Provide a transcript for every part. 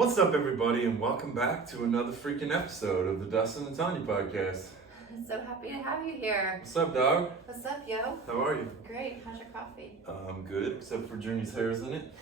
What's up, everybody, and welcome back to another freaking episode of the Dustin and Tanya podcast. So happy to have you here. What's up, dog? What's up, yo? How are you? Great. How's your coffee? I'm good, except for Journey's hair's in it.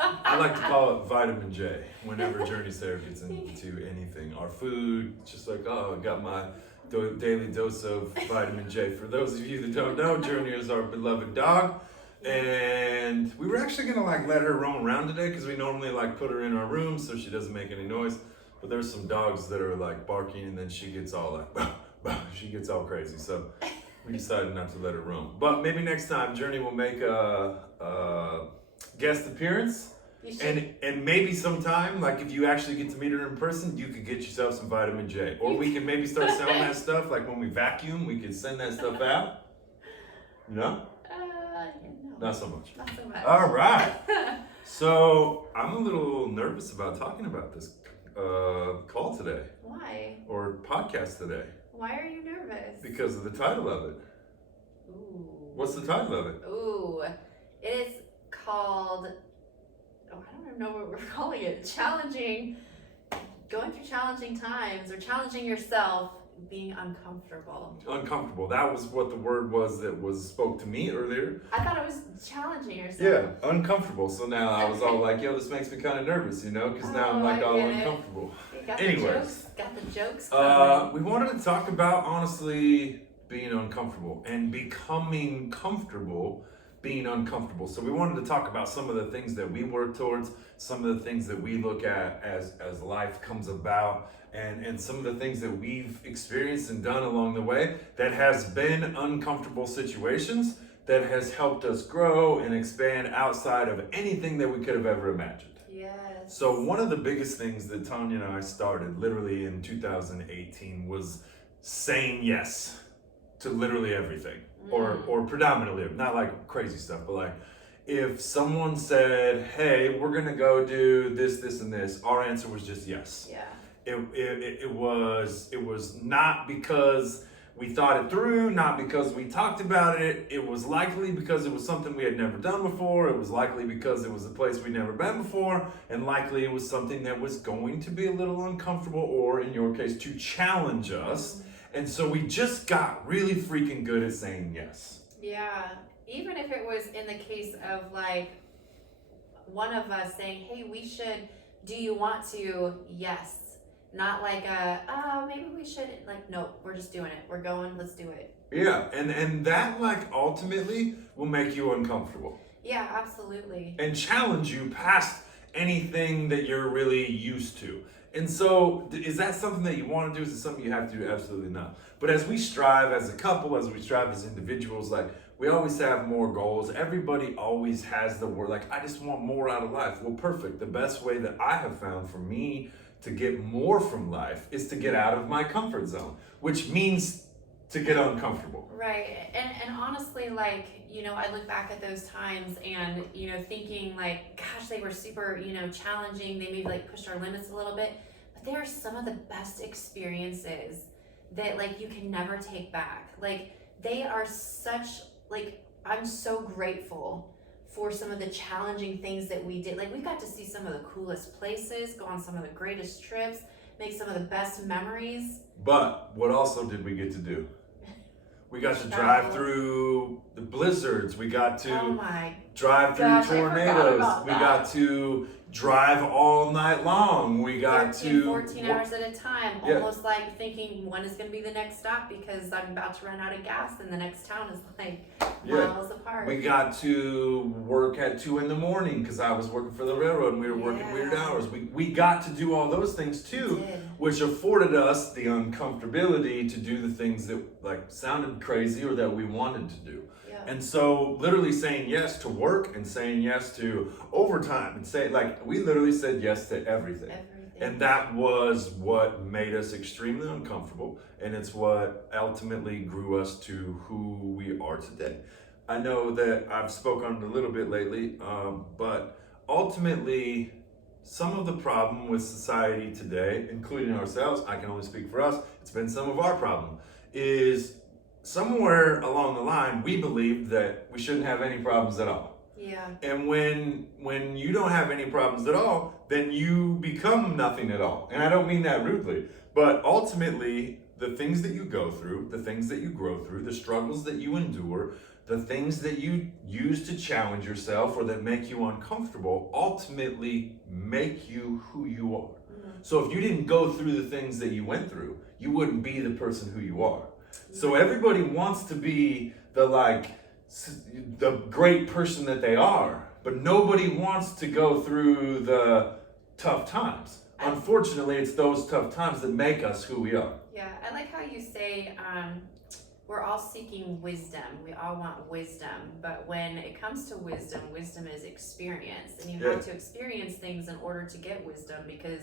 I like to call it vitamin J whenever Journey's hair gets into anything. Our food, just like, oh, I got my daily dose of vitamin J. For those of you that don't know, Journey is our beloved dog. And we were actually gonna let her roam around today because we normally put her in our room so she doesn't make any noise. But there's some dogs that are barking, and then she gets all bah, bah, she gets all crazy. So we decided not to let her roam. But maybe next time Journey will make a guest appearance. And maybe sometime, if you actually get to meet her in person, you could get yourself some vitamin J. Or we can maybe start selling that stuff, when we vacuum, we could send that stuff out. No? No. Not so much. Not so much. All right. So I'm a little nervous about talking about this call today. Why? Or podcast today. Why are you nervous? Because of the title of it. Ooh. What's the title of it? Ooh. It is called, I don't even know what we're calling it. Going through challenging times, or challenging yourself, being uncomfortable. Uncomfortable. That was what the word was that spoke to me earlier. I thought it was challenging yourself. Yeah, uncomfortable. So now I was all yo, this makes me kind of nervous, because now I'm all uncomfortable. Anyways. Got the jokes. We wanted to talk about, honestly, being uncomfortable and becoming comfortable being uncomfortable. So we wanted to talk about some of the things that we work towards, some of the things that we look at as life comes about, and some of the things that we've experienced and done along the way that has been uncomfortable situations that has helped us grow and expand outside of anything that we could have ever imagined. Yes. So one of the biggest things that Tanya and I started literally in 2018 was saying yes to literally everything. Or predominantly, not crazy stuff, but if someone said, hey, we're gonna go do this, this, and this, our answer was just yes. Yeah. It was not because we thought it through, not because we talked about it. It was likely because it was something we had never done before. It was likely because it was a place we'd never been before, and likely it was something that was going to be a little uncomfortable, or in your case, to challenge us. And so we just got really freaking good at saying yes. Yeah. Even if it was in the case of one of us saying, hey, do you want to? Yes. Not maybe we shouldn't. No, we're just doing it. We're going, let's do it. Yeah. And that ultimately will make you uncomfortable. Yeah, absolutely. And challenge you past anything that you're really used to. And so, is that something that you want to do? Is it something you have to do? Absolutely not. But as we strive as a couple, as we strive as individuals, we always have more goals. Everybody always has the word, I just want more out of life. Well, perfect. The best way that I have found for me to get more from life is to get out of my comfort zone, which means to get uncomfortable. Right. And honestly, I look back at those times and, thinking gosh, they were super, challenging. They maybe pushed our limits a little bit, but they are some of the best experiences that you can never take back. They are such, I'm so grateful for some of the challenging things that we did. We got to see some of the coolest places, go on some of the greatest trips, make some of the best memories. But what also did we get to do? We got to drive through the blizzards. We got to drive through tornadoes. We got to drive all night long. We got 14 hours at a time, almost thinking when is going to be the next stop because I'm about to run out of gas and the next town is miles apart. We got to work at 2 a.m. because I was working for the railroad and we were working weird hours. We got to do all those things too, which afforded us the uncomfortability to do the things that sounded crazy or that we wanted to do. And so literally saying yes to work and saying yes to overtime and we literally said yes to everything. And that was what made us extremely uncomfortable. And it's what ultimately grew us to who we are today. I know that I've spoken on it a little bit lately, but ultimately some of the problem with society today, including ourselves, I can only speak for us, it's been some of our problem, is somewhere along the line, we believed that we shouldn't have any problems at all. Yeah. And when you don't have any problems at all, then you become nothing at all. And I don't mean that rudely, but ultimately, the things that you go through, the things that you grow through, the struggles that you endure, the things that you use to challenge yourself or that make you uncomfortable, ultimately make you who you are. So if you didn't go through the things that you went through, you wouldn't be the person who you are. So everybody wants to be the great person that they are, but nobody wants to go through the tough times. Unfortunately, it's those tough times that make us who we are. Yeah, I like how you say we're all seeking wisdom. We all want wisdom, but when it comes to wisdom, wisdom is experience, and you have to experience things in order to get wisdom, because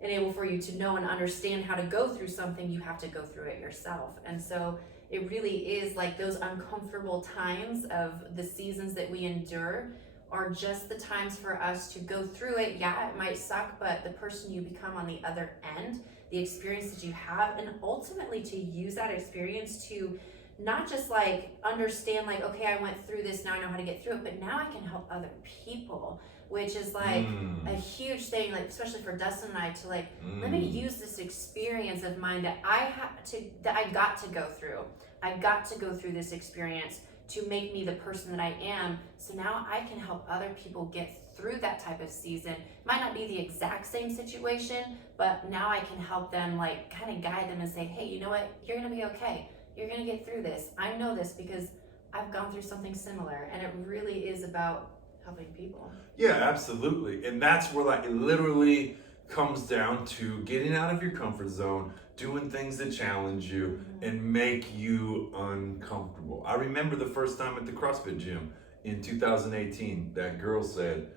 in order for you to know and understand how to go through something, you have to go through it yourself. And so it really is like those uncomfortable times of the seasons that we endure are just the times for us to go through it. Yeah, it might suck, but the person you become on the other end, the experience that you have, and ultimately to use that experience to not just like understand like, okay, I went through this, now I know how to get through it, but now I can help other people, which is like a huge thing, like especially for Dustin and I, to like, let me use this experience of mine that I got to go through. I got to go through this experience to make me the person that I am. So now I can help other people get through that type of season. Might not be the exact same situation, but now I can help them, like kind of guide them and say, hey, you know what? You're gonna be okay. You're gonna get through this. I know this because I've gone through something similar, and it really is about helping people. Yeah, absolutely. And that's where like it literally comes down to getting out of your comfort zone, doing things that challenge you and make you uncomfortable. I remember the first time at the CrossFit gym in 2018, that girl said,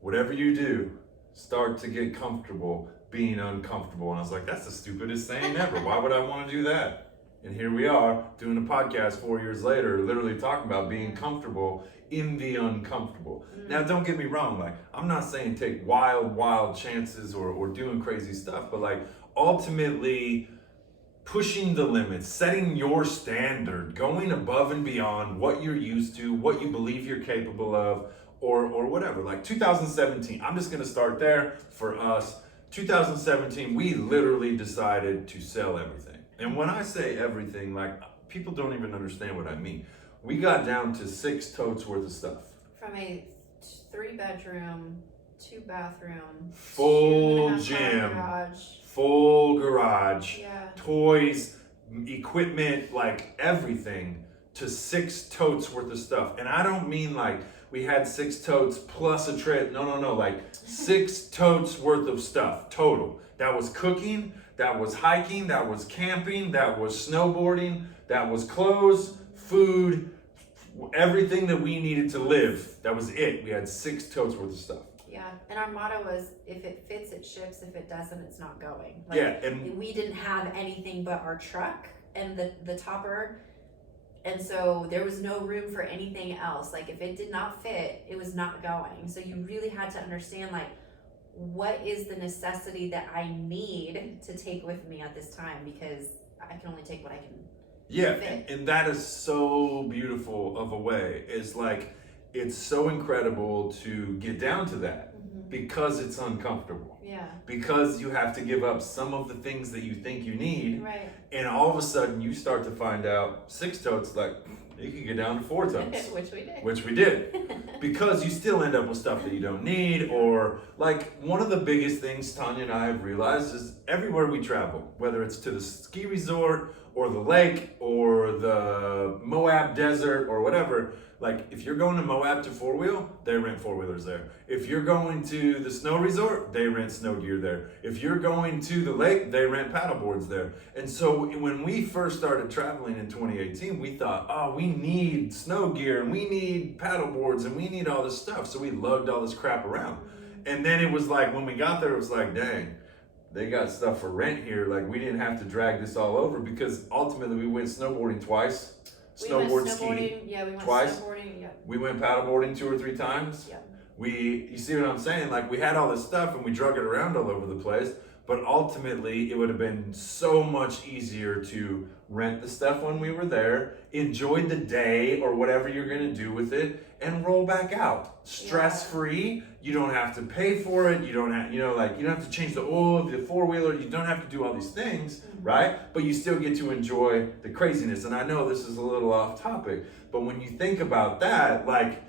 whatever you do, start to get comfortable being uncomfortable. And I was like, that's the stupidest saying ever. Why would I want to do that? And here we are doing a podcast 4 years later, literally talking about being comfortable in the uncomfortable. Now, don't get me wrong. Like, I'm not saying take wild chances or doing crazy stuff, but like ultimately pushing the limits, setting your standard, going above and beyond what you're used to, what you believe you're capable of, or whatever. Like 2017, I'm just gonna start there for us. 2017, we literally decided to sell everything. And when I say everything, like people don't even understand what I mean. We got down to 6 totes worth of stuff. From a 3-bedroom, 2-bathroom, full 2.5-car gym, garage. full garage, Yeah. toys, equipment, like everything, to 6 totes worth of stuff. And I don't mean like we had 6 totes plus a tray. No. Like 6 totes worth of stuff total. That was cooking, that was hiking, that was camping, that was snowboarding, that was clothes, food, everything that we needed to live. That was it. We had 6 totes worth of stuff. Yeah, and our motto was, if it fits, it ships. If it doesn't, it's not going. Like, Yeah, and we didn't have anything but our truck and the topper, and so there was no room for anything else. Like, if it did not fit, it was not going. So you really had to understand, like, what is the necessity that I need to take with me at this time, because I can only take what I can. yeah, and that is so beautiful of a way. It's like, it's so incredible to get down to that because it's uncomfortable. Yeah. Because you have to give up some of the things that you think you need. Right. And all of a sudden you start to find out 6 totes, like you can get down to 4 totes. Which we did. Because you still end up with stuff that you don't need, or like one of the biggest things Tanya and I have realized is everywhere we travel, whether it's to the ski resort or the lake or the Moab desert or whatever, like if you're going to Moab to 4-wheel, they rent 4-wheelers there. If you're going to the snow resort, they rent snow gear there. If you're going to the lake, they rent paddle boards there. And so when we first started traveling in 2018, we thought, oh, we need snow gear and we need paddle boards and we need all this stuff. So we lugged all this crap around. And then it was like, when we got there, it was like, dang, they got stuff for rent here. Like we didn't have to drag this all over, because ultimately we went snowboarding twice. Skiing. Yeah, we went twice. snowboarding. Yeah. We went paddleboarding 2 or 3 times. Yeah. You see what I'm saying? Like we had all this stuff and we drug it around all over the place, but ultimately it would have been so much easier to rent the stuff when we were there, enjoy the day or whatever you're gonna do with it, and roll back out. Stress free. You don't have to pay for it. You don't have, you don't have to change the oil of the four-wheeler. You don't have to do all these things, right? But you still get to enjoy the craziness. And I know this is a little off topic, but when you think about that, like,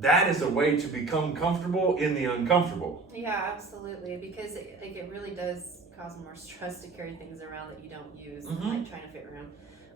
that is a way to become comfortable in the uncomfortable. Yeah, absolutely. Because it really does cause more stress to carry things around that you don't use, like trying to fit around.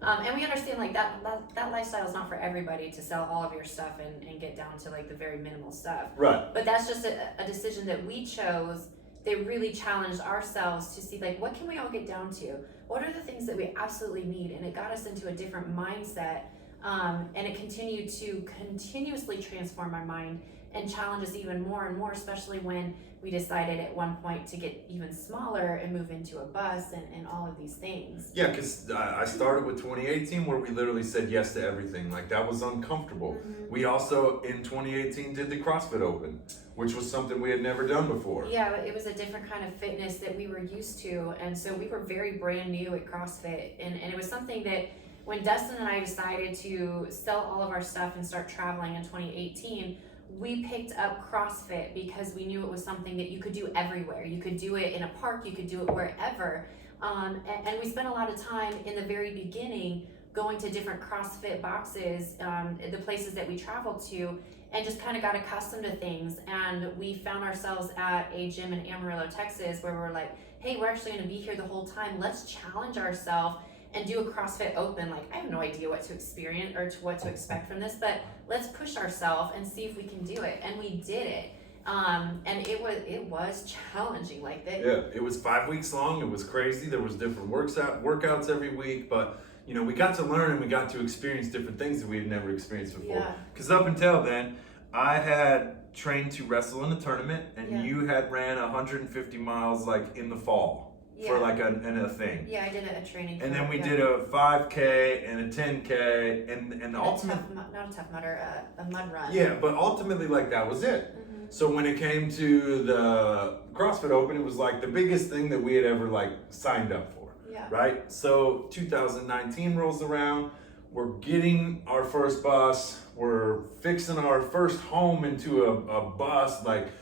And we understand like that lifestyle is not for everybody to sell all of your stuff and get down to like the very minimal stuff. Right. But that's just a decision that we chose. They really challenged ourselves to see like, what can we all get down to? What are the things that we absolutely need? And it got us into a different mindset. And it continued to continuously transform our mind and challenge us even more and more, especially when we decided at one point to get even smaller and move into a bus and all of these things. Yeah, because I started with 2018 where we literally said yes to everything. Like, that was uncomfortable. We also, in 2018, did the CrossFit Open, which was something we had never done before. Yeah, it was a different kind of fitness that we were used to. And so we were very brand new at CrossFit. And it was something that when Dustin and I decided to sell all of our stuff and start traveling in 2018, we picked up CrossFit because we knew it was something that you could do everywhere. You could do it in a park, you could do it wherever. And we spent a lot of time in the very beginning going to different CrossFit boxes, the places that we traveled to, and just kind of got accustomed to things. And we found ourselves at a gym in Amarillo, Texas, where we're like, hey, we're actually going to be here the whole time. Let's challenge ourselves and do a CrossFit Open. Like, I have no idea what to experience or what to expect from this, but let's push ourselves and see if we can do it. And we did it. And it was challenging. Like that. Yeah, it was 5 weeks long. It was crazy. There was different workouts every week, but we got to learn and we got to experience different things that we had never experienced before. Because up until then, I had trained to wrestle in a tournament, and you had ran 150 miles like in the fall. For like a thing. Yeah, I did a training. And then we did a 5K and a 10K and ultimately not a Tough Mudder, a mud run. Yeah, but ultimately like that was it. So when it came to the CrossFit Open, it was like the biggest thing that we had ever like signed up for. Yeah. Right? So 2019 rolls around, we're getting our first bus, we're fixing our first home into a bus. Like,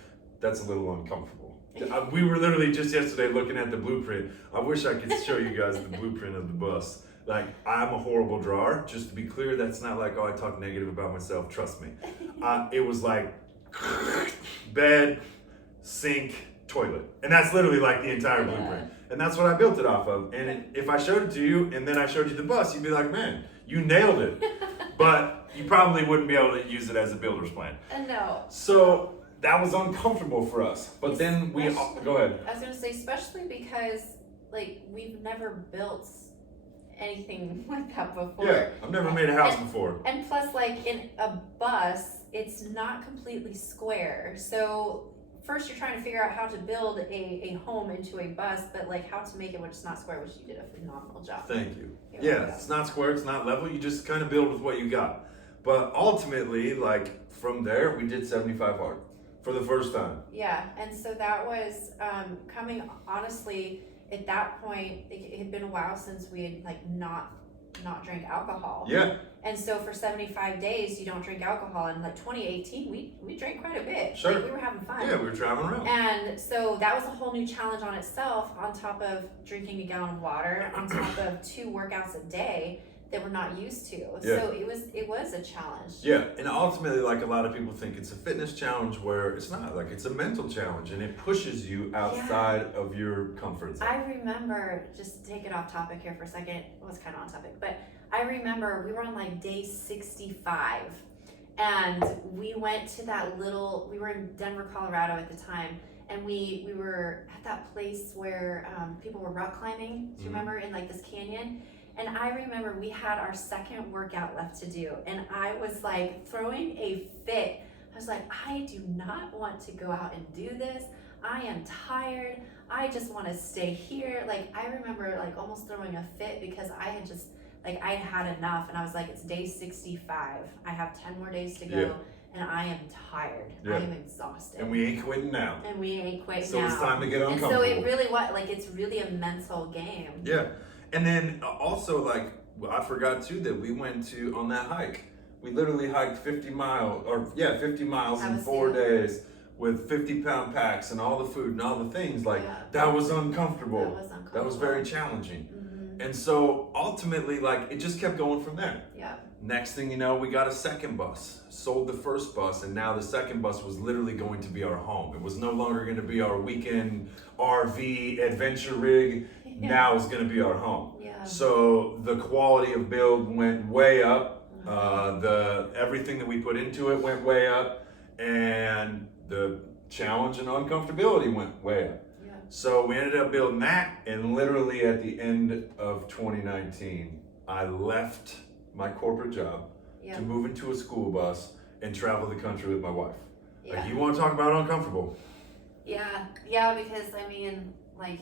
that's a little uncomfortable. We were literally just yesterday looking at the blueprint. I wish I could show you guys the blueprint of the bus. Like, I'm a horrible drawer. Just to be clear, that's not like, oh, I talk negative about myself. Trust me. It was like bed, sink, toilet. And that's literally like the entire blueprint. And that's what I built it off of. And if I showed it to you and then I showed you the bus, you'd be like, man, you nailed it. But you probably wouldn't be able to use it as a builder's plan. No. So that was uncomfortable for us. But then go ahead. I was gonna say, especially because like we've never built anything like that before. Yeah, I've never made a house before. And plus, like in a bus, it's not completely square. So first you're trying to figure out how to build a home into a bus, but like how to make it when it's not square, which you did a phenomenal job. Thank you. Yeah, it's not square, it's not level. You just kind of build with what you got. But ultimately, like from there, we did 75 hard. For the first time. Yeah, and so that was coming, honestly, at that point, it had been a while since we had like not drank alcohol. Yeah. And so for 75 days, you don't drink alcohol. And like 2018, we drank quite a bit. Sure. Like, we were having fun. Yeah, we were traveling around. And so that was a whole new challenge on itself, on top of drinking a gallon of water, on top of 2 workouts a day that we're not used to. Yeah. So it was a challenge. Yeah, and ultimately, like a lot of people think it's a fitness challenge where it's not. Like, it's a mental challenge, and it pushes you outside of your comfort zone. I remember, just to take it off topic here for a second, it was kind of on topic, but I remember we were on like day 65, and we went to we were in Denver, Colorado at the time, and we were at that place where people were rock climbing, do you remember, in like this canyon? And I remember we had our second workout left to do, and I was like throwing a fit. I was like, I do not want to go out and do this. I am tired. I just want to stay here. Like, I remember like almost throwing a fit because I had just, like, I had enough, and I was like, it's day 65. I have 10 more days to go. and I am tired. Yeah. I am exhausted. And we ain't quitting now. And we ain't quitting So now. it's time to get and uncomfortable. so it really it's really a mental game. Yeah. And then also, like, I forgot too that we went on that hike. We literally hiked 50 miles in 4 days with 50-pound packs and all the food and all the things. Like, that was uncomfortable. That was very challenging. Mm-hmm. And so ultimately, like, it just kept going from there. Yeah. Next thing you know, we got a second bus, sold the first bus, and now the second bus was literally going to be our home. It was no longer going to be our weekend RV adventure rig. Yeah. Now it's going to be our home. Yeah. So the quality of build went way up. Everything that we put into it went way up, and the challenge and uncomfortability went way up. Yeah. So we ended up building that, and literally at the end of 2019, I left my corporate job to move into a school bus and travel the country with my wife. Yeah. Like, you want to talk about uncomfortable? Yeah, because I mean, like,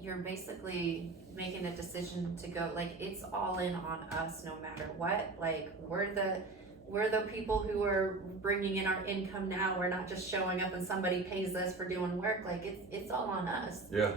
you're basically making a decision to go, like, it's all in on us no matter what. Like, we're the people who are bringing in our income now. We're not just showing up and somebody pays us for doing work. Like, it's all on us. Yeah.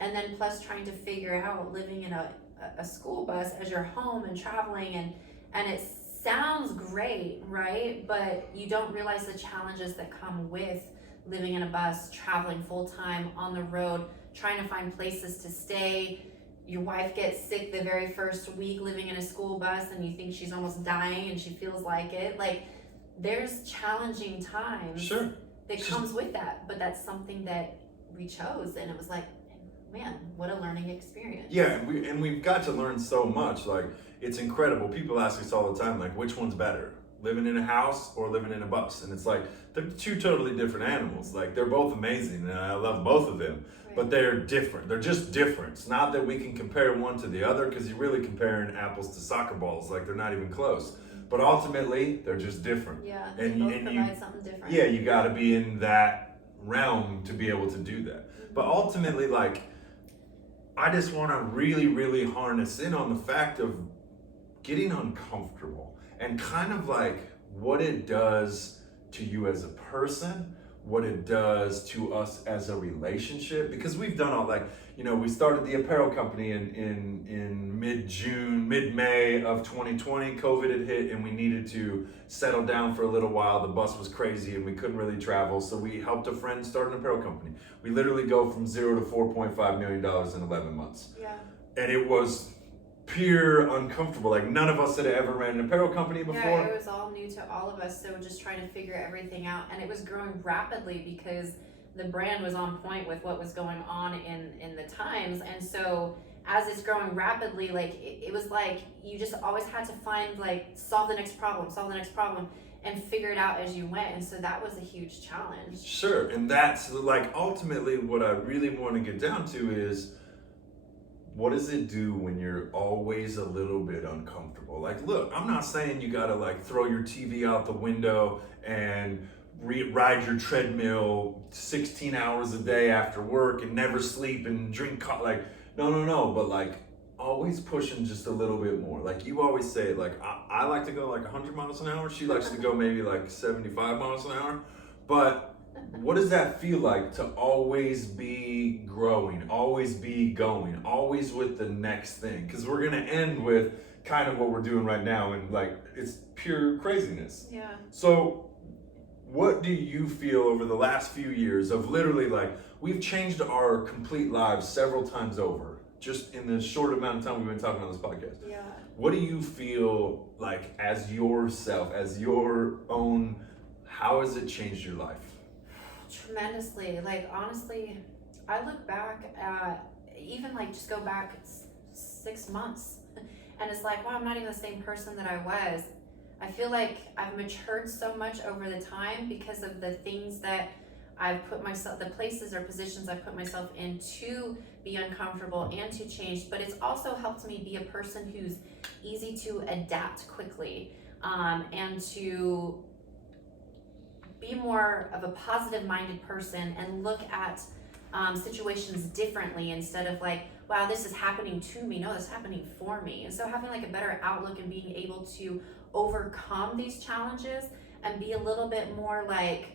And then plus trying to figure out living in a school bus as your home and traveling, and it sounds great, right? But you don't realize the challenges that come with living in a bus, traveling full time on the road, trying to find places to stay. Your wife gets sick the very first week living in a school bus, and you think she's almost dying and she feels like it. Like, there's challenging times Sure. that comes with that, but that's something that we chose, and it was like, man, what a learning experience. Yeah, and we've got to learn so much. Like, it's incredible. People ask us all the time, like, which one's better, living in a house or living in a bus? And it's like, they're two totally different animals. Like, they're both amazing, and I love both of them, but they're different. They're just different. It's not that we can compare one to the other, because you're really comparing apples to soccer balls. Like, they're not even close. But ultimately, they're just different. Yeah, and they both provide something different. Yeah, you got to be in that realm to be able to do that. But ultimately, like, I just want to really, really harness in on the fact of getting uncomfortable and kind of like what it does to you as a person, what it does to us as a relationship, because we've done all, like, you know, we started the apparel company in mid-May of 2020. COVID had hit and we needed to settle down for a little while. The bus was crazy and we couldn't really travel, so we helped a friend start an apparel company. We literally go from 0 to $4.5 million in 11 months. Yeah. And it was pure uncomfortable. Like, none of us had ever ran an apparel company before. Yeah, it was all new to all of us, so just trying to figure everything out, and it was growing rapidly because the brand was on point with what was going on in the times. And so as it's growing rapidly, like, it was like you just always had to find, like, solve the next problem and figure it out as you went. And so that was a huge challenge. Sure. And that's, like, ultimately what I really want to get down to is, what does it do when you're always a little bit uncomfortable? Like, look, I'm not saying you gotta, like, throw your TV out the window and ride your treadmill 16 hours a day after work and never sleep and drink coffee. Like, no, but, like, always pushing just a little bit more. Like, you always say, like, I like to go like 100 miles an hour. She likes to go maybe like 75 miles an hour. But what does that feel like to always be growing, always be going, always with the next thing? Because we're going to end with kind of what we're doing right now, and, like, it's pure craziness. Yeah. So what do you feel over the last few years of literally, like, we've changed our complete lives several times over, just in the short amount of time we've been talking on this podcast? Yeah. What do you feel like as yourself, as your own, how has it changed your life? Tremendously. Like, honestly, I look back at, even, like, just go back 6 months, and it's like, wow, I'm not even the same person that I was. I feel like I've matured so much over the time because of the things that I've put myself, the places or positions I've put myself in to be uncomfortable and to change. But it's also helped me be a person who's easy to adapt quickly, and to be more of a positive minded person and look at situations differently, instead of like, wow, this is happening to me. No, this is happening for me. And so having, like, a better outlook and being able to overcome these challenges and be a little bit more like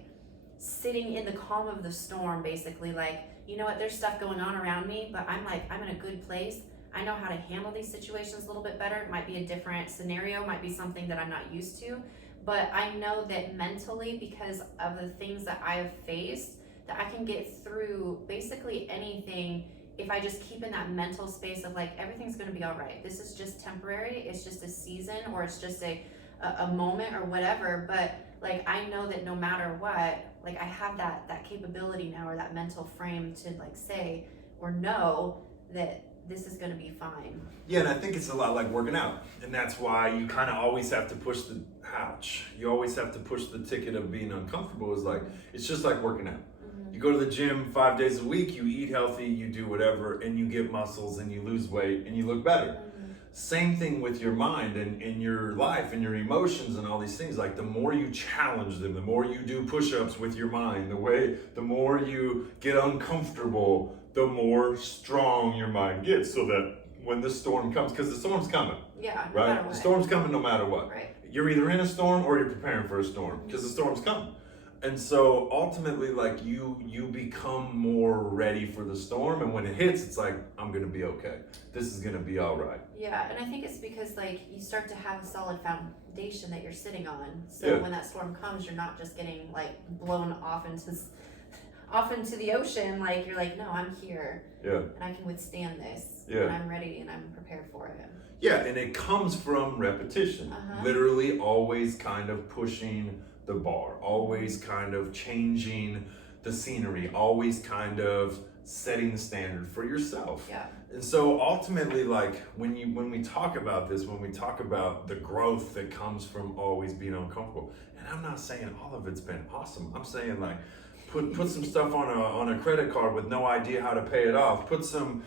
sitting in the calm of the storm, basically. Like, you know what, there's stuff going on around me, but I'm in a good place. I know how to handle these situations a little bit better. It might be a different scenario, might be something that I'm not used to, but I know that mentally, because of the things that I have faced, that I can get through basically anything if I just keep in that mental space of like, everything's gonna be all right. This is just temporary, it's just a season, or it's just a moment or whatever, but like, I know that no matter what, like, I have that capability now, or that mental frame to like say or know that this is gonna be fine. Yeah, and I think it's a lot like working out. And that's why you kind of always have to push the ouch. You always have to push the ticket of being uncomfortable. Is like, it's just like working out. You go to the gym 5 days a week, you eat healthy, you do whatever, and you get muscles and you lose weight and you look better. Same thing with your mind and your life and your emotions and all these things. Like, the more you challenge them, the more you do push-ups with your mind, the more you get uncomfortable, the more strong your mind gets, so that when the storm comes, because the storm's coming. Yeah, no right? matter The what. storm's coming no matter what. Right. You're either in a storm or you're preparing for a storm, because the storm's coming. And so ultimately, like, you become more ready for the storm, and when it hits, it's like, I'm gonna be okay. This is gonna be all right. Yeah, and I think it's because like you start to have a solid foundation that you're sitting on. So Yeah. when that storm comes, you're not just getting like blown off into the ocean. Like, you're like, no, I'm here, Yeah. and I can withstand this, Yeah. and I'm ready, and I'm prepared for it. Yeah, and it comes from repetition. Literally always kind of pushing the bar, always kind of changing the scenery, always kind of setting the standard for yourself. Yeah. And so ultimately, like, when we talk about this, when we talk about the growth that comes from always being uncomfortable, and I'm not saying all of it's been awesome. I'm saying, like, put some stuff on a credit card with no idea how to pay it off. Put some,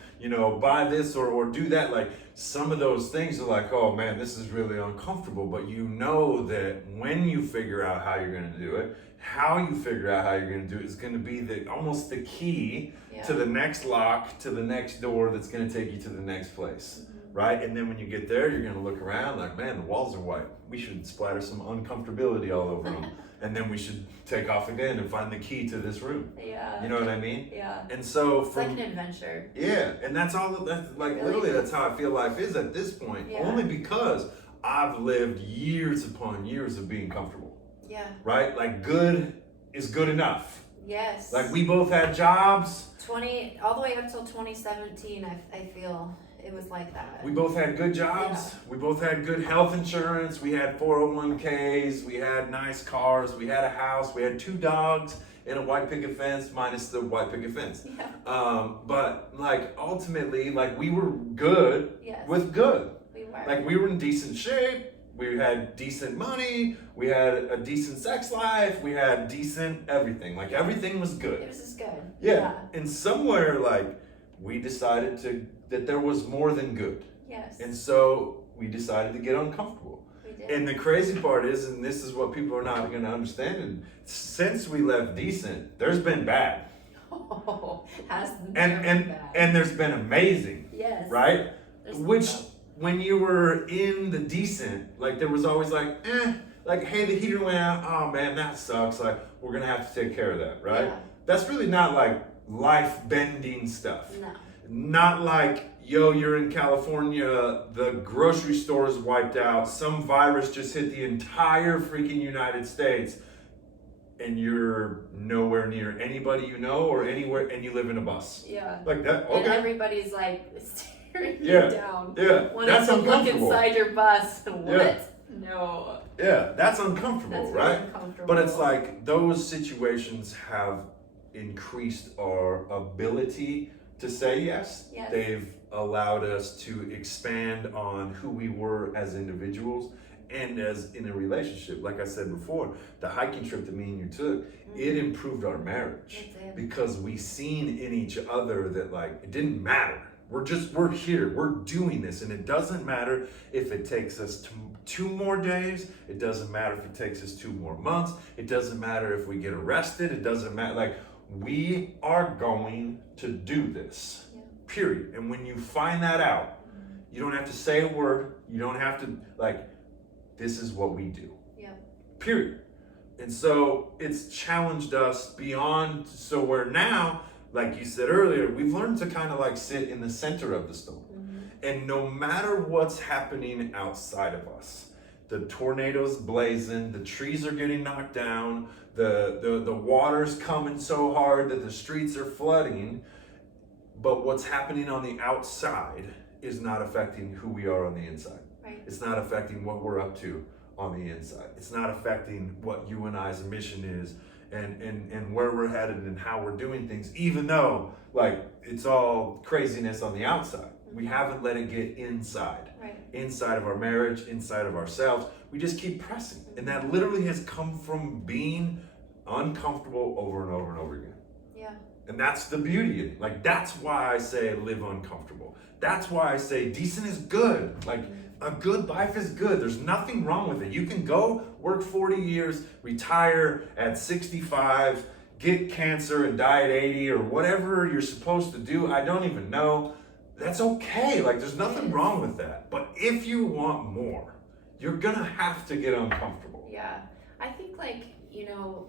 buy this or do that. Like, some of those things are like, oh man, this is really uncomfortable. But you know that when you figure out how you're gonna do it, how you figure out how you're gonna do it is gonna be almost the key to the next lock, to the next door that's gonna take you to the next place. Right? And then when you get there, you're gonna look around like, man, the walls are white. We should splatter some uncomfortability all over them. And then we should take off again and find the key to this room. Yeah. You know what I mean? Yeah. And so It's like an adventure. yeah, and that's all. That's like, Really? literally, that's how I feel life is at this point. Yeah. Only because I've lived years upon years of being comfortable. Yeah. Right? Like, good is good enough. Yes. Like, we both had jobs. All the way up till 2017, I feel it was like that. We both had good jobs. Yeah. We both had good health insurance. We had 401ks. We had nice cars. We had a house. We had 2 dogs and a white picket fence, minus the white picket fence. Yeah. But like, ultimately, like, we were good Yes. with good. We were. Like, we were in decent shape. We had decent money. We had a decent sex life. We had decent everything. Like, everything was good. It was just good. Yeah. And somewhere, like, we decided that there was more than good. Yes. And so we decided to get uncomfortable. We did. And the crazy part is, and this is what people are not going to understand, and since we left decent, there's been bad. Oh, has And there's been amazing. Yes. Right? There's Which, no- when you were in the decent, like, there was always like, like, hey, the heater went out. Oh man, that sucks. Like, we're going to have to take care of that. Right? Yeah. That's really not like life bending stuff. No. Not like, yo, you're in California, the grocery store is wiped out, some virus just hit the entire freaking United States, and you're nowhere near anybody you know or anywhere, and you live in a bus. Yeah. Like that, And okay. everybody's like staring Yeah. you down. Yeah, When that's it's a look uncomfortable. inside your bus. What? Yeah. No. Yeah, that's uncomfortable, That's right? really uncomfortable. But it's like, those situations have increased our ability to say yes. Yes. They've allowed us to expand on who we were as individuals and as in a relationship. Like I said before, the hiking trip that me and you took, it improved our marriage. That's it. Because we seen in each other that, like, it didn't matter. We're here, we're doing this, and it doesn't matter if it takes us 2 more days, it doesn't matter if it takes us 2 more months, it doesn't matter if we get arrested, it doesn't matter, like, we are going to do this, period. And when you find that out, you don't have to say a word, you don't have to, like, this is what we do, Yeah. period. And so it's challenged us beyond, so where now, like you said earlier, we've learned to kind of like sit in the center of the storm. And no matter what's happening outside of us, the tornadoes blazing, the trees are getting knocked down, the water's coming so hard that the streets are flooding, but what's happening on the outside is not affecting who we are on the inside. Right. It's not affecting what we're up to on the inside. It's not affecting what you and I's mission is and where we're headed and how we're doing things, even though like it's all craziness on the outside. We haven't let it get inside. Right. Inside of our marriage, inside of ourselves. We just keep pressing. And that literally has come from being uncomfortable over and over and over again. Yeah. And that's the beauty of it. Like, that's why I say live uncomfortable. That's why I say decent is good. Like, a good life is good. There's nothing wrong with it. You can go work 40 years, retire at 65, get cancer and die at 80 or whatever you're supposed to do. I don't even know. That's okay. Like, there's nothing wrong with that. But if you want more, you're gonna have to get uncomfortable. Yeah. I think, like, you know,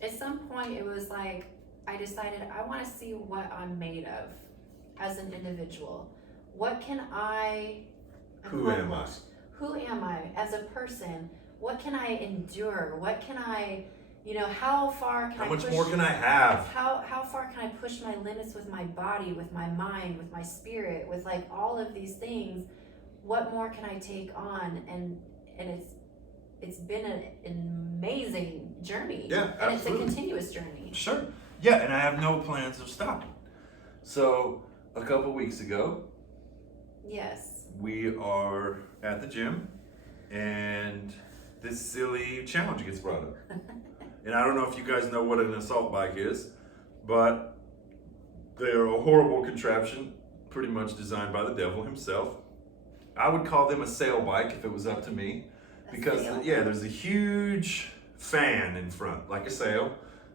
at some point it was like, I decided I want to see what I'm made of as an individual. What can I Who am I? Who am I as a person? What can I endure? What can I, you know, how far can I push? How much more can I have? How far can I push my limits with my body, with my mind, with my spirit, with like all of these things? What more can I take on? And it's been an amazing journey. Yeah, and absolutely. it's a continuous journey. Sure. Yeah, and I have no plans of stopping. So a couple weeks ago, Yes. we are at the gym and this silly challenge gets brought up. And I don't know if you guys know what an assault bike is, but they're a horrible contraption, pretty much designed by the devil himself. I would call them a sail bike if it was up to me, because there's a huge fan in front, like a sail,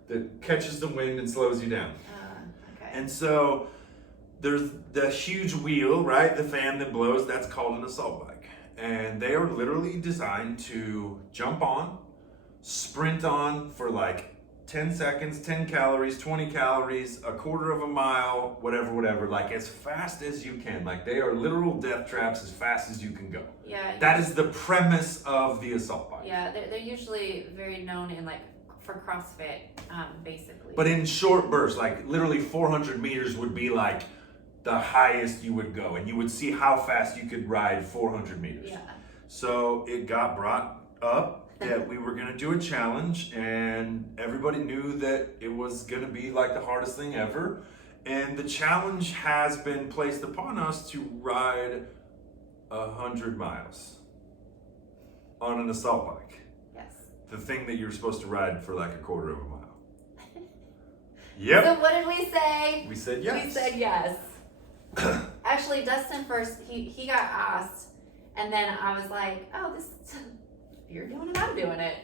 that catches the wind and slows you down. Okay. And so there's the huge wheel, right? The fan that blows, that's called an assault bike. And they are literally designed to jump on, sprint on for like 10 seconds, 10 calories, 20 calories, a quarter of a mile, whatever, like as fast as you can. Like they are literal death traps as fast as you can go. Yeah. That is the premise of the assault bike. Yeah, they're usually very known in like for CrossFit, basically. But in short bursts, like literally 400 meters would be like the highest you would go, and you would see how fast you could ride 400 meters. Yeah. So it got brought up that we were gonna do a challenge, and everybody knew that it was gonna be like the hardest thing ever. And the challenge has been placed upon us to ride 100 miles on an assault bike. Yes. The thing that you're supposed to ride for like a quarter of a mile. Yep. So what did we say? We said yes. We said yes. Actually, Dustin first, he got asked, and then I was like, oh, you're doing it, I'm doing it.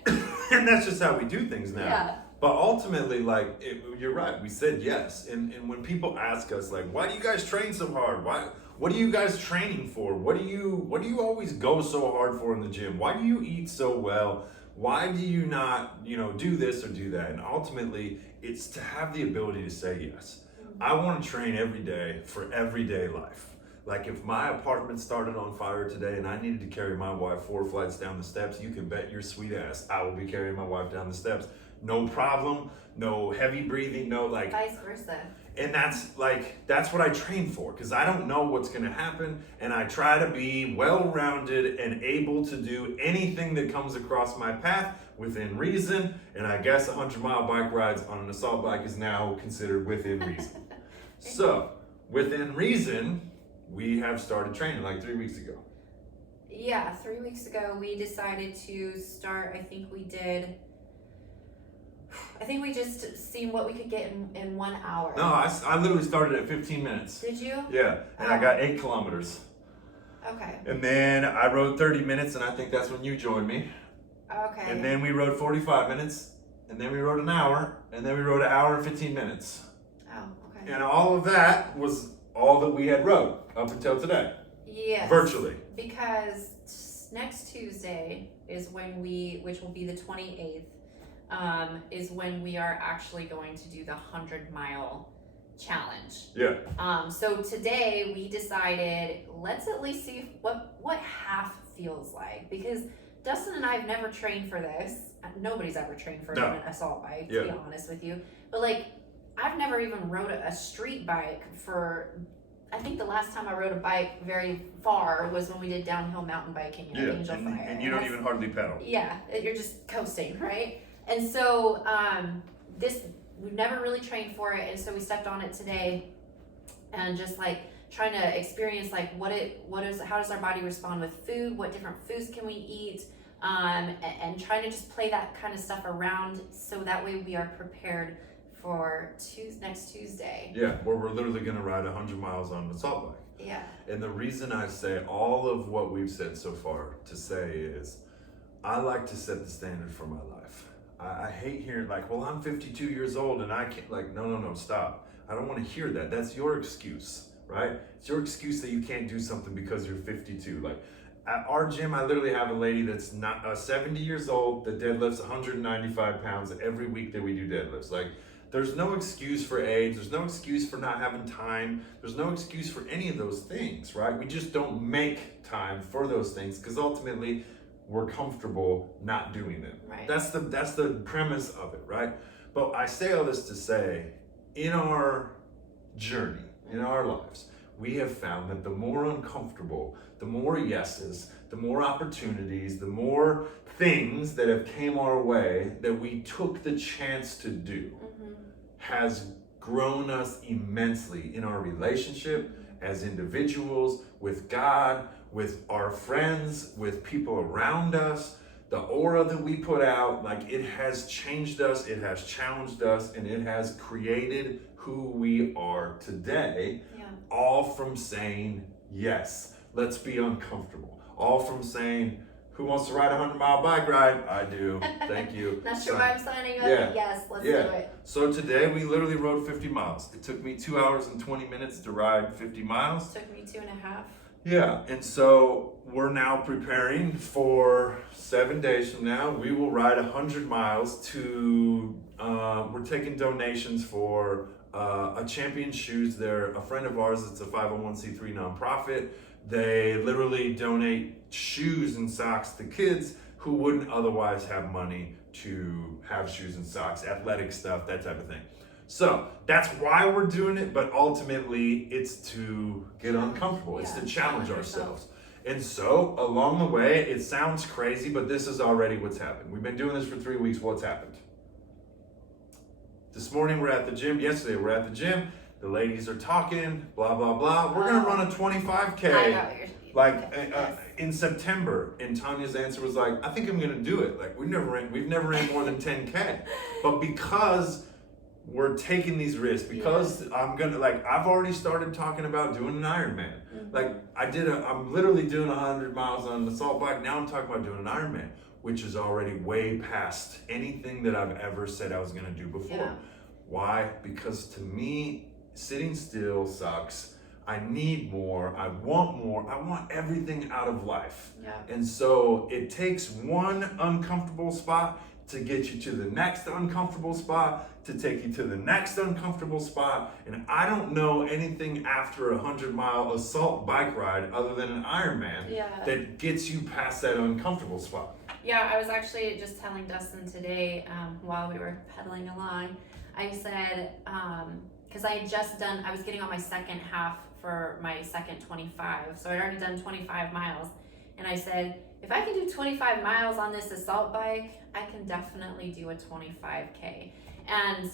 And that's just how we do things now. Yeah. But ultimately, like, you're right, we said yes. And when people ask us, like, why do you guys train so hard? What are you guys training for? What do you always go so hard for in the gym? Why do you eat so well? Why do you not, do this or do that? And ultimately, it's to have the ability to say yes. I want to train every day for everyday life. Like if my apartment started on fire today and I needed to carry my wife 4 flights down the steps, you can bet your sweet ass I will be carrying my wife down the steps. No problem, no heavy breathing, no like. Vice versa. And that's what I train for, because I don't know what's gonna happen, and I try to be well-rounded and able to do anything that comes across my path within reason, and I guess 100-mile bike rides on an assault bike is now considered within reason. So, within reason, we have started training like 3 weeks ago. Yeah, 3 weeks ago we decided to start. I think we just seen what we could get in 1 hour. No, I literally started at 15 minutes. Did you? Yeah, and I got 8 kilometers. Okay. And then I rode 30 minutes, and I think that's when you joined me. Okay. And then we rode 45 minutes, and then we rode an hour, and then we rode an hour and 15 minutes. Oh, okay. And all of that was all that we had rode up until today. Yes. Virtually. Because next Tuesday is when which will be the 28th, is when we are actually going to do the 100-mile challenge. Yeah. So today we decided, let's at least see what half feels like, because Dustin and I have never trained for this. Nobody's ever trained for an assault bike, to be honest with you. But like, I've never even rode a street bike for, I think the last time I rode a bike very far was when we did downhill mountain biking at Angel Fire. And you don't even hardly pedal. Yeah, you're just coasting, right? And so we've never really trained for it, and so we stepped on it today, and just like trying to experience like how does our body respond with food, what different foods can we eat, and trying to just play that kind of stuff around, so that way we are prepared for next Tuesday. Yeah, where we're literally gonna ride 100 miles on an assault bike. Yeah. And the reason I say all of what we've said so far to say is, I like to set the standard for my life. I hate hearing like, well, I'm 52 years old and I can't, like, no, stop. I don't want to hear that. That's your excuse, right? It's your excuse that you can't do something because you're 52. Like at our gym, I literally have a lady that's not 70 years old that deadlifts 195 pounds every week that we do deadlifts. Like, there's no excuse for age. There's no excuse for not having time. There's no excuse for any of those things, right? We just don't make time for those things because ultimately we're comfortable not doing them. Right. That's the premise of it, right? But I say all this to say, in our journey, in our lives, we have found that the more uncomfortable, the more yeses, the more opportunities, the more things that have came our way that we took the chance to do has grown us immensely in our relationship as individuals, with God, with our friends, with people around us. The aura that we put out, like, it has changed us, it has challenged us, and it has created who we are today. Yeah. All from saying, yes, let's be uncomfortable. All from saying, who wants to ride a 100-mile bike ride? I do. Thank you. Not sure why I'm signing up, Yeah. but yes, let's do Yeah. it. So today we literally rode 50 miles. It took me 2 hours and 20 minutes to ride 50 miles. Took me 2.5. Yeah, and so we're now preparing for 7 days from now. We will ride 100 miles to, we're taking donations for a Champion Shoes. They're a friend of ours. It's a 501c3 nonprofit. They literally donate shoes and socks to kids who wouldn't otherwise have money to have shoes and socks, athletic stuff, that type of thing. So that's why we're doing it, but ultimately it's to get uncomfortable. It's to challenge ourselves. And so along the way, it sounds crazy, but this is already what's happened. We've been doing this for 3 weeks. What's happened? This morning we're at the gym. Yesterday we're at the gym. The ladies are talking, blah, blah, blah. We're going to run a 25K. I know what you're Like yes. in September, and Tanya's answer was like, I think I'm gonna do it. Like we've never ran more than 10K. But because we're taking these risks, because I've already started talking about doing an Ironman. Like I'm literally doing 100 miles on an assault bike. Now I'm talking about doing an Ironman, which is already way past anything that I've ever said I was gonna do before. Yeah. Why? Because to me, sitting still sucks. I need more, I want everything out of life. Yeah. And so it takes one uncomfortable spot to get you to the next uncomfortable spot, to take you to the next uncomfortable spot. And I don't know anything after a 100-mile assault bike ride other than an Ironman that gets you past that uncomfortable spot. Yeah, I was actually just telling Dustin today while we were pedaling along, I said, because I was getting on my second half for my second 25. So I'd already done 25 miles. And I said, if I can do 25 miles on this assault bike, I can definitely do a 25K. And,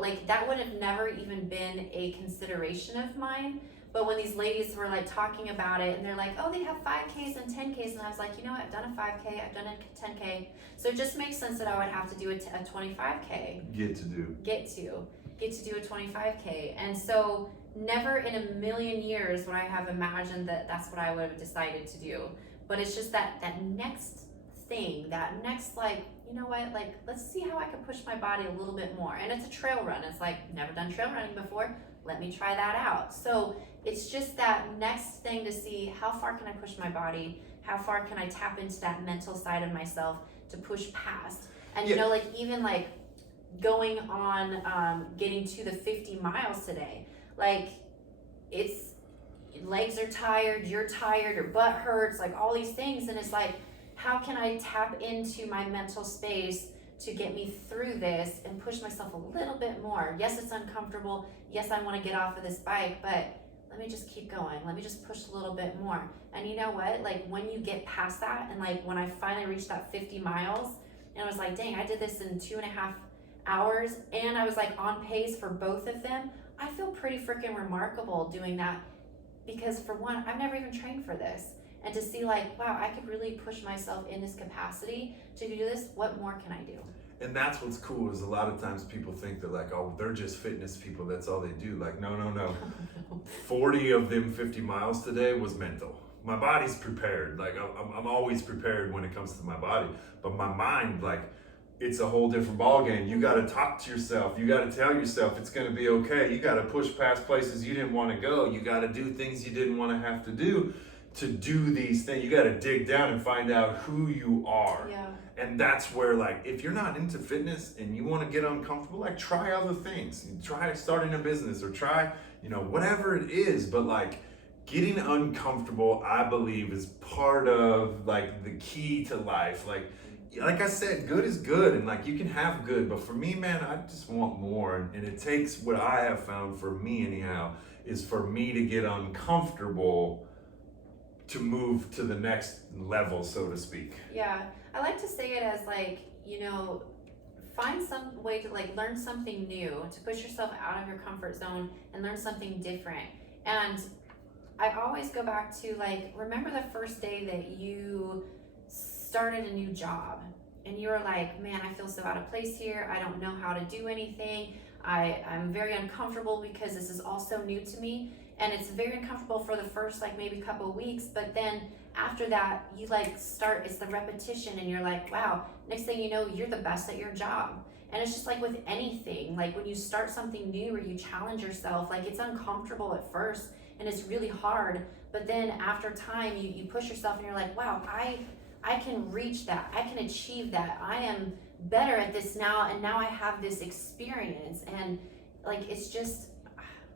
like that would have never even been a consideration of mine. But when these ladies were like talking about it and they're like, oh, they have 5Ks and 10Ks. And I was like, I've done a 5K, I've done a 10K. So it just makes sense that I would have to do a 25K. Get to do a 25K. And so never in a million years would I have imagined that that's what I would have decided to do. But it's just that next thing, that next, like, let's see how I can push my body a little bit more. And it's a trail run. It's like, never done trail running before. Let me try that out. So it's just that next thing to see how far can I push my body? How far can I tap into that mental side of myself to push past? And Yeah. you know, like even like going on getting to the 50 miles today, like it's legs are tired, you're tired, your butt hurts, like all these things, and it's like, how can I tap into my mental space to get me through this and push myself a little bit more? Yes, it's uncomfortable. Yes, I want to get off of this bike, but let me just keep going. Let me just push a little bit more. And you know what? Like when you get past that, and like when I finally reached that 50 miles, and I was like, dang, I did this in 2.5 hours, and I was like on pace for both of them. I feel pretty freaking remarkable doing that, because for one, I've never even trained for this. And to see like, wow, I could really push myself in this capacity to do this, what more can I do? And that's what's cool is a lot of times people think that like, oh, they're just fitness people, that's all they do. Like, no. 40 of them 50 miles today was mental. My body's prepared. Like I'm always prepared when it comes to my body, but my mind, like, it's a whole different ballgame. You got to talk to yourself. You got to tell yourself it's going to be okay. You got to push past places you didn't want to go. You got to do things you didn't want to have to do these things. You got to dig down and find out who you are. Yeah. And that's where, like, if you're not into fitness and you want to get uncomfortable, like, try other things. Try starting a business or try, whatever it is. But like, getting uncomfortable, I believe, is part of like the key to life. Like I said, good is good, and like you can have good, but for me, man, I just want more. And it takes, what I have found for me anyhow, is for me to get uncomfortable to move to the next level, so to speak. Yeah, I like to say it as like, find some way to like learn something new, to push yourself out of your comfort zone and learn something different. And I always go back to like, remember the first day that you started a new job and you were like, man, I feel so out of place here. I don't know how to do anything. I'm very uncomfortable because this is all so new to me. And it's very uncomfortable for the first like maybe couple of weeks, but then after that you like start, it's the repetition and you're like, wow, next thing you know, you're the best at your job. And it's just like with anything, like when you start something new or you challenge yourself, like it's uncomfortable at first and it's really hard, but then after time you push yourself and you're like, wow, I can reach that, I can achieve that, I am better at this now, and now I have this experience, and like it's just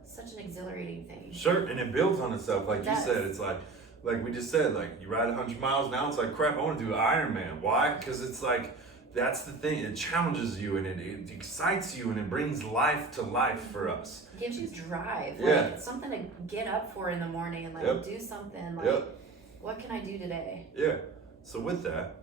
such an exhilarating thing. Sure, and it builds on itself, like you does. said. It's like we just said, like you ride 100 miles now, it's like, crap, I want to do Ironman. Why? Because it's like, that's the thing, it challenges you and it excites you and it brings life to life for us. It gives you drive, Yeah. like something to get up for in the morning and like Yep. do something, like Yep. what can I do today? Yeah. So with that,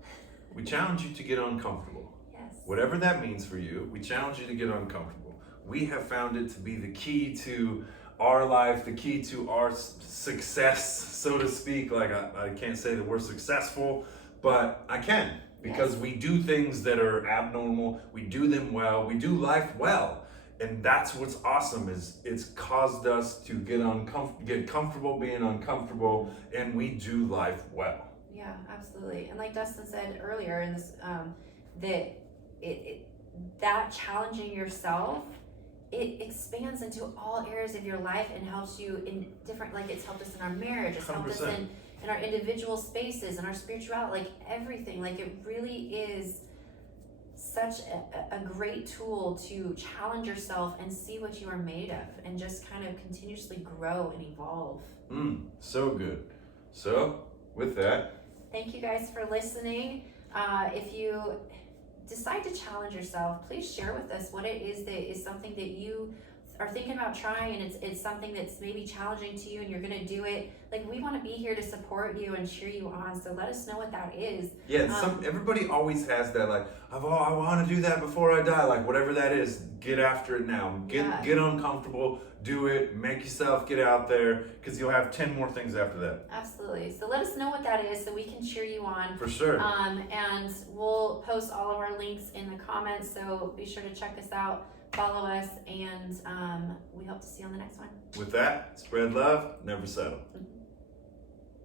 we challenge you to get uncomfortable. Yes. Whatever that means for you, we challenge you to get uncomfortable. We have found it to be the key to our life, the key to our success, so to speak. Like I can't say that we're successful, but I can, because Yes. we do things that are abnormal. We do them well. We do life well. And that's what's awesome, is it's caused us to get comfortable being uncomfortable, and we do life well. Yeah, absolutely. And like Dustin said earlier in this, that that challenging yourself, it expands into all areas of your life and helps you in different, like it's helped us in our marriage, it's helped us 100%. in our individual spaces and our spirituality, like everything. Like it really is such a great tool to challenge yourself and see what you are made of and just kind of continuously grow and evolve. So good. So with that, Thank you guys for listening. If you decide to challenge yourself, please share with us what it is that is something that you are thinking about trying, and it's something that's maybe challenging to you and you're gonna do it. Like, we want to be here to support you and cheer you on, so let us know what that is. yeah, everybody always has that, like, I want to do that before I die, like whatever that is, get after it now. Get uncomfortable, do it, make yourself get out there, because you'll have 10 more things after that. Absolutely. So let us know what that is so we can cheer you on. For sure. And we'll post all of our links in the comments, so be sure to check us out, follow us, and we hope to see you on the next one. With that, spread love, never settle.